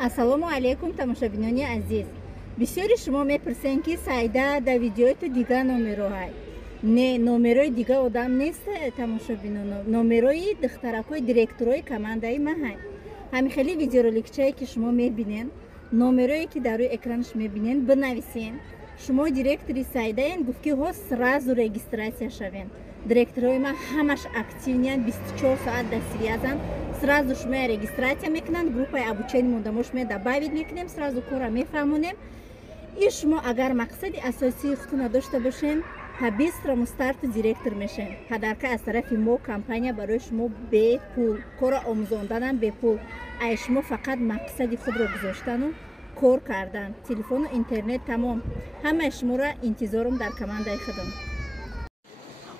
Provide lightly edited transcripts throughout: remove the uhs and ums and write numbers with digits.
Ассалому алейкум, тамошобинони азиз. Бисёри шумо мепурсен ки сайда да видеои ту дига номероҳай. Не, номерои дига одам нест, тамошобиноно. Номерои духтаракои директорои командаи маҳай. Ҳами хеле видеороликчае ки шумо мебинен, номерое ки дар рӯи экранаш мебинен, бинависен. Шумо директори сайдаен, гуфт ки ҳо сразу регистратсия шавен. Директорои ма ҳамаш активнян, 24 соат дар связан. Сразу шумо регистрация мекунанд, группаи обучения мондамо шумо добавить мекунем, сразу кора мефаҳмонем. И шумо агар мақсади асосии худтон дошта бошен, бистрому старту директор мешен. Ҳадарка аз тарафи мо компания барои шумо бепул, кора омӯзонданам бепул. Ай шумо фақат мақсади худро гузоштану кор кардан. Телефону интернет тамом. Ҳамаи шуморо интизорум дар командаи худам.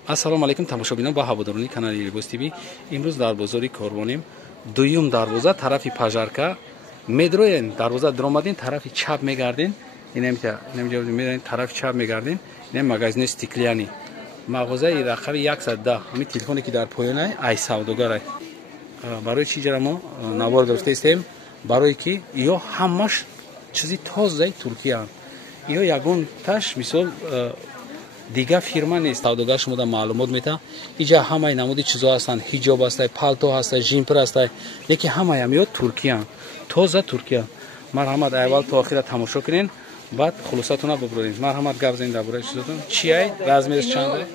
Ассалому алейкум тамошобинон ба ҳаводорони канали Либос ТВ. Имрӯз дар бозори Корвонем, дуюм дарвоза тарафи пажарка, медроен дарвоза дромадин, тарафи чап мегардин, инем тарафи чап мегардин, инем магазини Стиклияни. Мағозаи рақаби 110, ҳамин телефоне ки дар поёнай, ай савдогарай. Барои чӣ ҷара мо навор гирифта истем? Барои ки ё ҳамаш чизи тозаи Туркиянд. Ё ягон таш мисол دیگه فیرما نیست. سوداگر شما در معلومات میده اینجا همه نمودی چیزا هستن، حجاب هست، پالتو هست، جیمپر هست، لیکن همه هم یاد ترکیه هم، تازه ترکیه. مرحمت اول تا آخر تماشا کنین، بعد خلاصتون رو ببرین. مرحمت گپ زدین درباره چیزاتون. چیه؟ رزمش چنده؟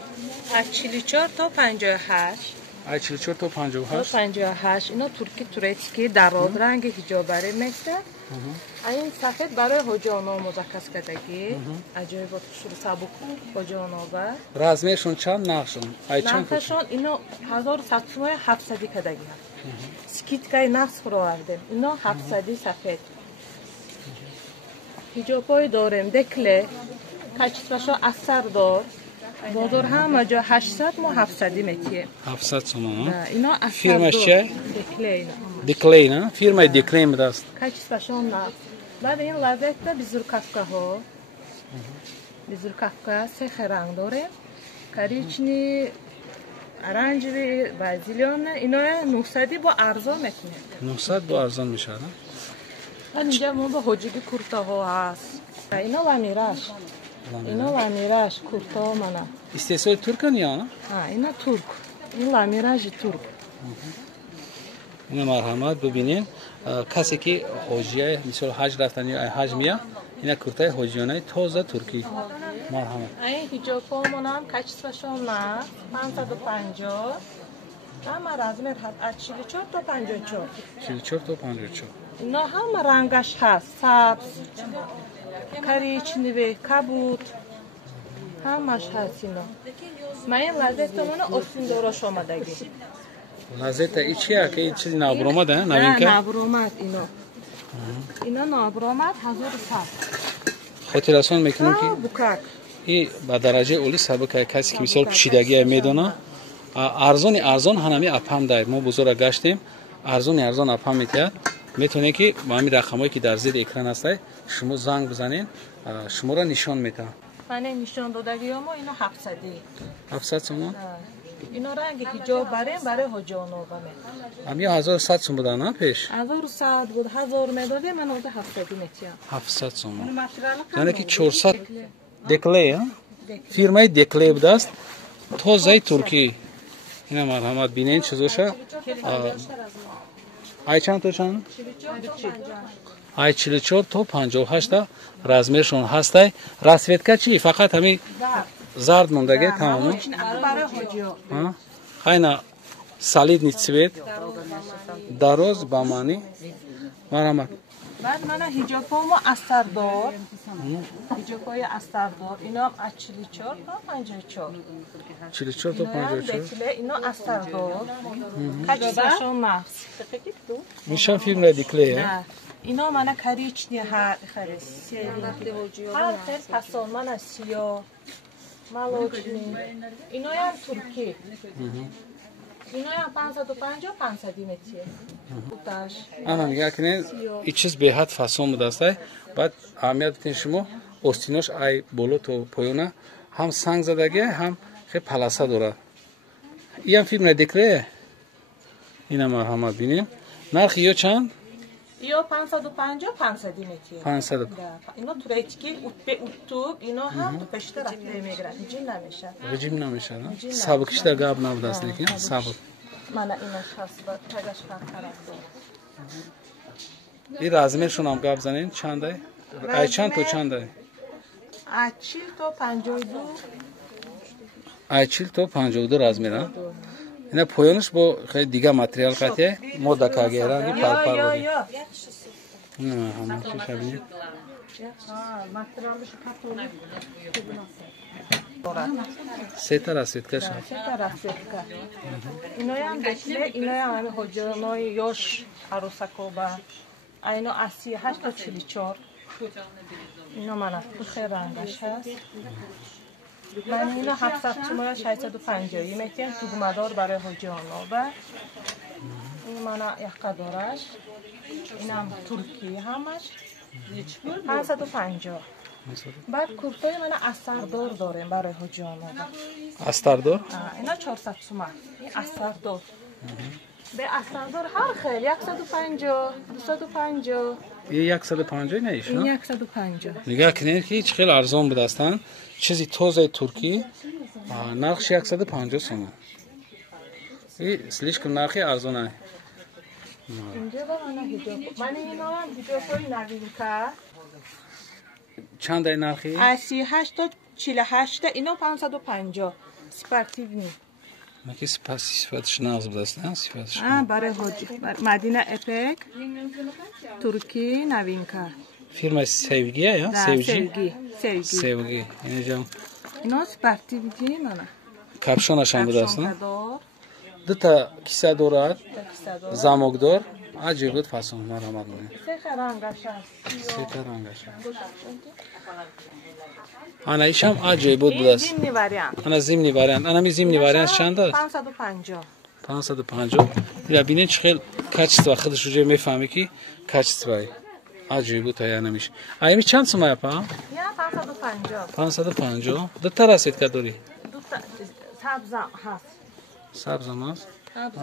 44 تا 58. 44 تا 58. 58 اینا ترکی دراز رنگ حجابره مثل این سفید برای حجانا مزکس کردگی عجایبات شروع سبک حجانا و رزمشون چند نقشون؟ نقشون اینا 1700 کردگی سکیتکای نقص رو آوردیم. اینا 700 سفید حجابای داریم دکله کچیتشون اثر دار بازار همه جا 800 ما 700 میتیه 700 تومان. اینا فیرمش چیه؟ دکله دکله نه؟ فیرمای دکله میداست. کچیتشون نه. بعد این لذت بیزورکافکا ها بیزورکافکا سه رنگ داره کریچنی ارنجی بازیلیون اینا 900 با ارزان میکنه 900 با ارزان میشه اینجا ما با حجیگی کورتا ها هست اینا لامیراش کورتا منه استیسای ترکن یا نه؟ اینا ترک این لامیراژ ترک اینا مرحمت ببینین کسی که حاجیه مثل حج رفتن یا حج میاد اینا کورتای حاجیانه تازه ترکی مرحمت این حجاب منم کچیتشون نه 550 همه رزمه هست 44 تا 54 44 تا 54 اینا همه رنگش هست سبز کریچنی کبود همش هست اینا من لذت منو اصلا دورش آمدگی لذت ای چیه که این چیزی نابرامد نه نوین که نابرامد اینا نابرامد 1100 خاطراتون میکنم که بوکاک این با درجه اولی سبک کسی که مثال پوشیدگی میدونه ارزان هنمی اپم دایر ما بزرگ گشتیم ارزان اپم میتید میتونه که با همین رقمایی که در زیر اکران هست شما زنگ بزنین شما را نشان میده من نشان دادگی ما اینا 700 تومان اینا رنگ حجاب برای حجانو بمه همین 1100 تومان بوده نه پیش 1100 بود 1000 میدادی من بوده 700 میتیام 700 تومان یعنی که 400 دکله فیرمای دکله بوده است تازه ترکی اینا مرحمت بینین چیزوشه ای چند تا چند؟ ای 44 تا 58 رزمشون هسته رسویتکا چی؟ فقط همین زرد موندگی تماما خیلی سالید цвет دراز با معنی مرحمت بعد من حجابامو استردار حجابای استردار اینا 44 تا 54 44 تا 54 اینا استردار کچیتشون نقص میشن فیلم را دیکله اینا من کریچنی هر خریسی هر خیلی پسان من سیاه مالوچنی اینا هم ترکی اینا هم 550 500 میتیه آها میگه که این چیز به حد فاسون بوده است بعد اهمیت بدین شما استیناش ای بالا تو پایونه هم سنگ زدگی هم خیلی پلاسه داره این هم فیلم ندیکره اینا مرحمت بینیم نرخ یا چند Io 550 500 metre. 500. اینا تورچکی به اتوب اینا هم تو پشت رفته میگیرن هیچی نمیشه. Rejim namiشه نه سابقش در قاب نبود است لیکن سابق من ایناش هست با تگش خطر این رازمرشون هم قاب زنین چنده؟ ای چند تو چنده؟ اچیل تو 52 ای تو 52 رازمره اینا پویانش با خیلی دیگه ماتریال قطعه مودا کاگیران یا یا یا نه همه چی شبیه ماتریالش کاتولی سه رسید که شد اینا هم دکله اینا هم هجرانای یوش عروسکوبه اینا 38 تا 44 اینا من تو خیلی رنگش هست من اینا 700 تومن 650 میتیم تو مدار برای هجرانابه این من یک قدارش اینم ترکی همش 550 بعد کورتای من استردار داریم برای هجرانابه استردار؟ اینا 400 تومن این استردار به استردار هر خیلی 150 250 این 150 نیست نه؟ این 150 نگاه کنید که هیچ خیلی ارزان بود هستن چیزی توزه ترکی نرخش 150 سومن این سلیشکم نرخی ارزانه اینجا با من هجاب من اینا هم هجابای نوینکه چند ای نرخی؟ 38 تا 48 اینا 550 سپارتیونی مکی صفتش نغز بود است نه صفتش برای مدینه اپک ترکی نوینکه firma sevgiye ya sevgi yine canım اینا سپارتیونی منه kapşon هم بود aslında دو تا کیسه دورات زامک دور acı بود fason مرحمت کنید سه رنگش هست سه رنگش ana işam acı بود بود است زمینی واریانت ana zimni variant ana mi zimni variant چنده 550 550 ya bine çıkıl kaçtı خودش رو میفهمی کی kaçtı acı بود ta yani میشه aymi چند سوم yapam یا 550 550 دو تا رسید که داری دو تا سبز هست سبز هم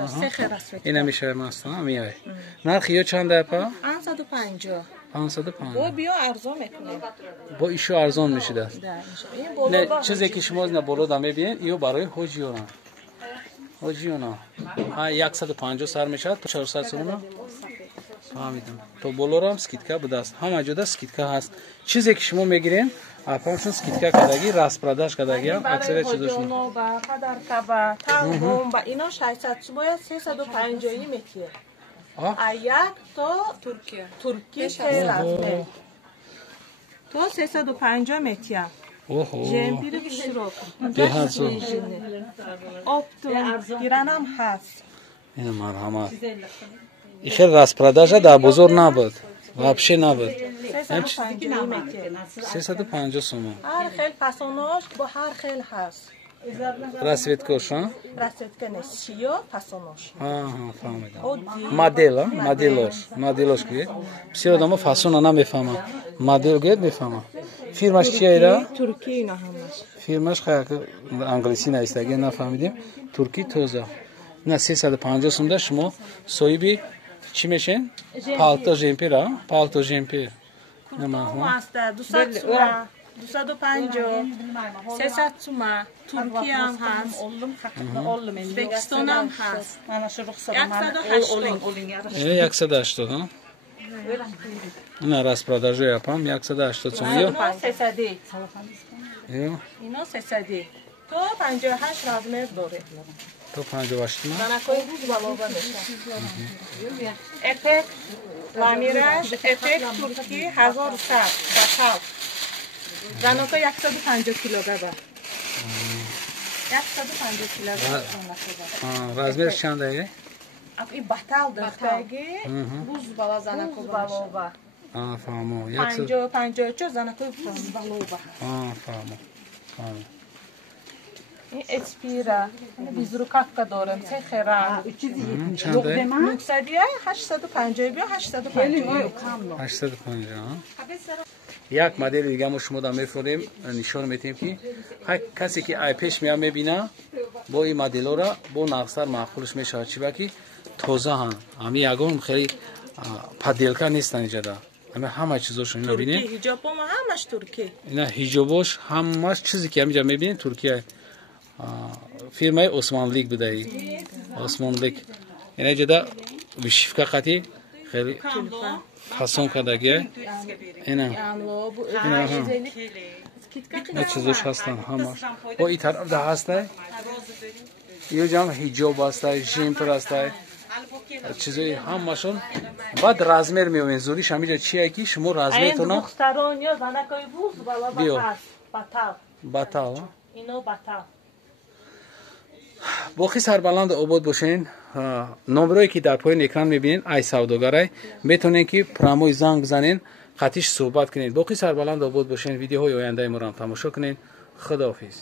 سه خیر است این میشه مثلا میای نرخی چند yapam 550 550 با بیا ارزان میکنه با ایشو ارزان میشه دست این بالا نه چیزی که شما نه بالا دم میبینید ایو برای حجیونا ها 150 سر میشه تا 400 سوم فهمیدم تو بالا رو هم سکیتکا بود است همه جدا سکیتکا هست چیزی که شما میگیرین اپامشون سکیتکا کداگی راست پراداش کداگی هم اکثر چیزشون با پدر کبا تام با اینا 600 سویا 350 میتیه یک تا ترکی خیلی است تو 350 میتیه جنبیر بشرو دهانسو آبتون گیرنم هست این مرحمت این خیلی راست پراداش در بزرگ نبود вообще نبود 350 سوم هر خیل پسوناش با هر خیل هست راسветкош راسветка سیو پسوناش فهمیدم مدلش که بسیار آدم فاسون نمیفهمن مدل گید میفهمن فیرمش چیه را ترکی اینا همش فیرمش خیلی انگلیسی نیستگی نفهمیدیم ترکی توزه نه 350 سوم شما صاحبی چی میشین پالتو جمپیر نه ما 200 تومن 250 300 تومن ترکی هم هست ازبکستان هم هست 180 ها نه راست پراداژو yapam 180 تومن اینا 300 اینا 300 تو 58 رزمر داره تو 58 تومن زنکای روز بالا میشه افک لامیرش افک ترکی 1100 بخال زنکای 150 کیلوگرم 150 کیلوگرم رزمرش چند دیگه این بطل دختگی روز بالا زنکای بالا فهمو 54 زنکای بالا فهمو این اسپیرا بیزروکافکا دارم سه خیرم چنده؟ مکسدیه 850 بیا 850 یک مدل دیگه ما شما دا میفریم نشان میتیم که کسی که ای پیش میام میبینه با این مدل را با نقصر معقولش میشه چی باکی توزه هم همی یگون خیلی паделка нестан иҷода ҳама ҳама чизошон ино бинед ҳиҷобома ҳамаш турки ина ҳиҷобош ҳамаш чизе ки ҳамиҷа мебинед Туркия фирмаи Осмонлик будаи Осмонлик ина иҷода вишифка қати хеле фасон кардагия ина чизош ҳастан ҳамаш бо ин тараф да ҳастай ё ҷам ҳиҷоб ҳастай жемпр ҳастай чизои ҳамашон баъд размер меоен зуриш ҳамиҷа чие ки шумо размертона биё батал боқи сарбаланду обод бошен номерое ки дар поин экран мебинед ай савдогарай метавонед ки прамои занг бизанед қатиш суҳбат кунед боқи сарбаланду обод бошен видеоҳои ояндаи моро ҳам тамошо кунед худоҳафиз